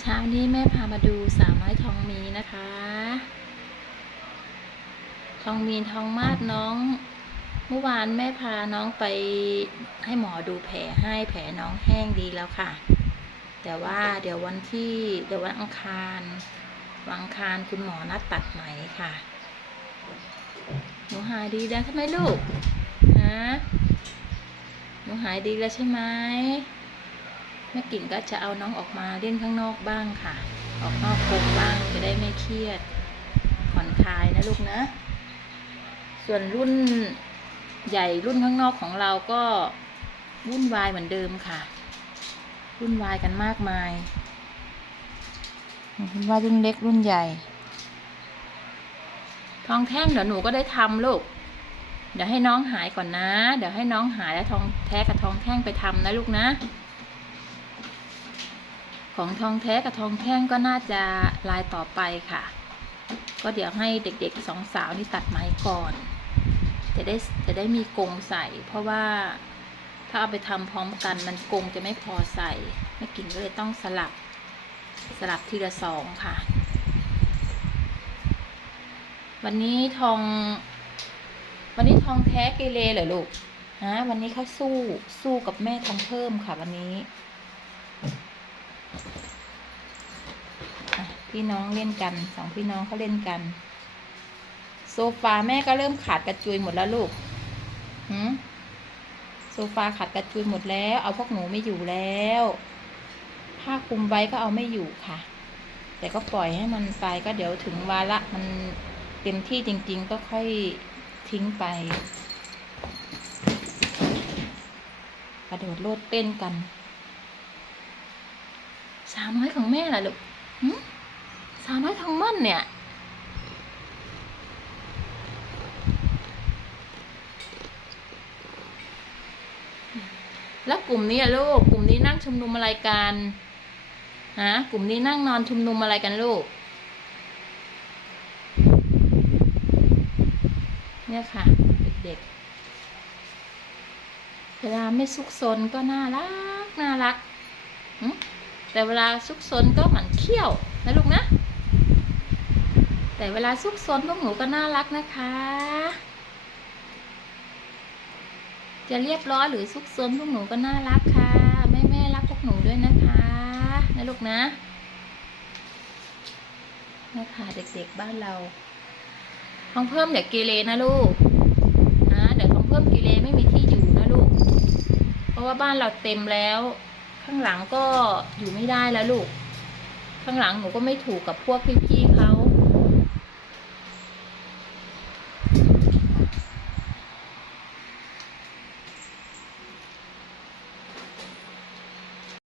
เช้านี้แม่พามาดูสาวน้อยทองมีนะคะ ทองมีทองมาดน้อง เมื่อวานแม่พาน้องไปให้หมอดูแผลให้แผลน้องแห้งดีแล้วค่ะ แต่ว่าเดี๋ยววันที่เดี๋ยววันอังคารวันอังคารคุณหมอนัดตัดไหมค่ะ หนูหายดีแล้วใช่ไหมลูกฮะหนูหายดีแล้วใช่ไหม แม่กิ่งก็จะเอาน้องออกมาเล่นข้างนอกบ้างค่ะ ออกนอกกรงบ้างจะได้ไม่เครียดผ่อนคลายนะลูกนะ ส่วนรุ่นใหญ่รุ่นข้างนอกของเราก็วุ่นวายเหมือนเดิมค่ะ วุ่นวายกันมากมายวุ่นวายรุ่นเล็กรุ่นใหญ่ ทองแท่งเดี๋ยวหนูก็ได้ทำลูก เดี๋ยวให้น้องหายก่อนนะ เดี๋ยวให้น้องหายแล้วทองแท้กับทองแท่งไปทำนะลูกนะ ของทองแท้กับทองแท่งก็น่าจะลายต่อไปค่ะ ก็เดี๋ยวให้เด็กๆสองสาวนี่ตัดไม้ก่อน จะได้จะได้มีกรงใส่ เพราะว่าถ้าเอาไปทำพร้อมกันมันกรงจะไม่พอใส่แม่กิ่งก็เลยต้องสลับสลับทีละสองค่ะ วันนี้ทอง วันนี้ทองแท้เกเรเหรอลูกฮะวันนี้เขาสู้สู้กับแม่ทองเพิ่มค่ะวันนี้ อะ พี่น้องเล่นกันสองพี่น้องเขาเล่นกัน โซฟาแม่ก็เริ่มขาดกระจุยหมดแล้วลูกหืมโซฟาขาดกระจุยหมดแล้ว เอาพวกหนูไม่อยู่แล้ว ผ้าคลุมไว้ก็เอาไม่อยู่ค่ะ แต่ก็ปล่อยให้มันไปก็เดี๋ยวถึงวาระมันเต็มที่จริง ๆ ก็ค่อยทิ้งไปกระโดดโลดเต้นกันสาวน้อยของแม่ล่ะลูกหึ สาวน้อยทองมั่นเนี่ยแล้วกลุ่มนี้ลูก กลุ่มนี้นั่งชุมนุมอะไรกันฮะกลุ่มนี้นั่งนอนชุมนุมอะไรกันลูก เนี่ยค่ะ เด็กๆ เวลาไม่ซุกซนก็น่ารัก น่ารัก แต่เวลาซุกซนก็หมั่นเขี้ยวนะลูกนะ แต่เวลาซุกซนพวกหนูก็น่ารักนะคะ จะเรียบร้อยหรือซุกซนพวกหนูก็น่ารักค่ะ แม่แม่รักพวกหนูด้วยนะคะนะลูกนะนี่ค่ะเด็กๆบ้านเราท้องเพิ่มอย่าเกเรนะลูกนะเดี๋ยวท้องเพิ่มเกเรไม่มีที่อยู่นะลูก เพราะว่าบ้านเราเต็มแล้ว ข้างหลังก็อยู่ไม่ได้แล้วลูก ข้างหลังหนูก็ไม่ถูกกับพวกพี่